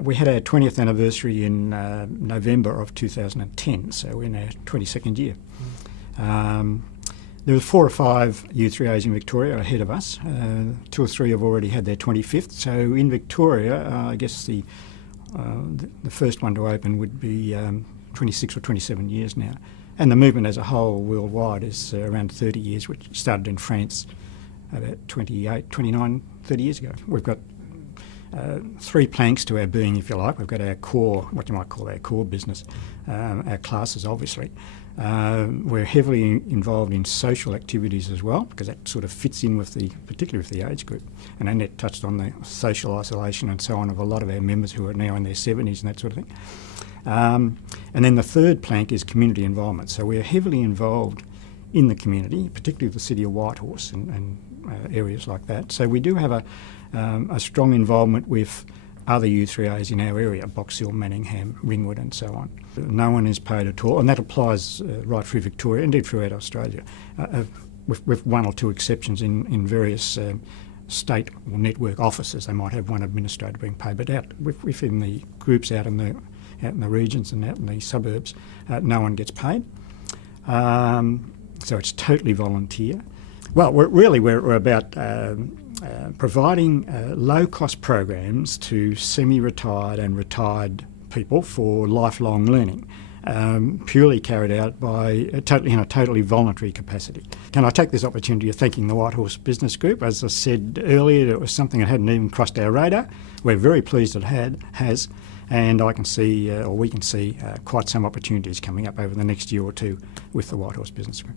We had our 20th anniversary in November of 2010, so we're in our 22nd year. There were 4 or 5 U3As in Victoria ahead of us. 2 or 3 have already had their 25th. So in Victoria, I guess the first one to open would be 26 or 27 years now. And the movement as a whole worldwide is around 30 years, which started in France about 29, 30 years ago. We've got 3 planks to our being, if you like. We've got our core, what you might call our core business, our classes obviously. We're heavily involved in social activities as well, because that sort of fits in with particularly with the age group. And Annette touched on the social isolation and so on of a lot of our members who are now in their 70s and that sort of thing. And then the third plank is community involvement. So we're heavily involved in the community, particularly the city of Whitehorse and areas like that. So we do have a strong involvement with other U3As in our area, Box Hill, Manningham, Ringwood and so on. No one is paid at all, and that applies right through Victoria, indeed throughout Australia, with 1 or 2 exceptions in various state or network offices. They might have one administrator being paid, but out within the groups out in the regions and out in the suburbs, no one gets paid. So it's totally volunteer. Well, we're about providing low-cost programs to semi-retired and retired people for lifelong learning, purely carried out by in a totally voluntary capacity. Can I take this opportunity of thanking the Whitehorse Business Group? As I said earlier, it was something that hadn't even crossed our radar. We're very pleased it has, and I can see, or we can see, quite some opportunities coming up over the next year or 2 with the Whitehorse Business Group.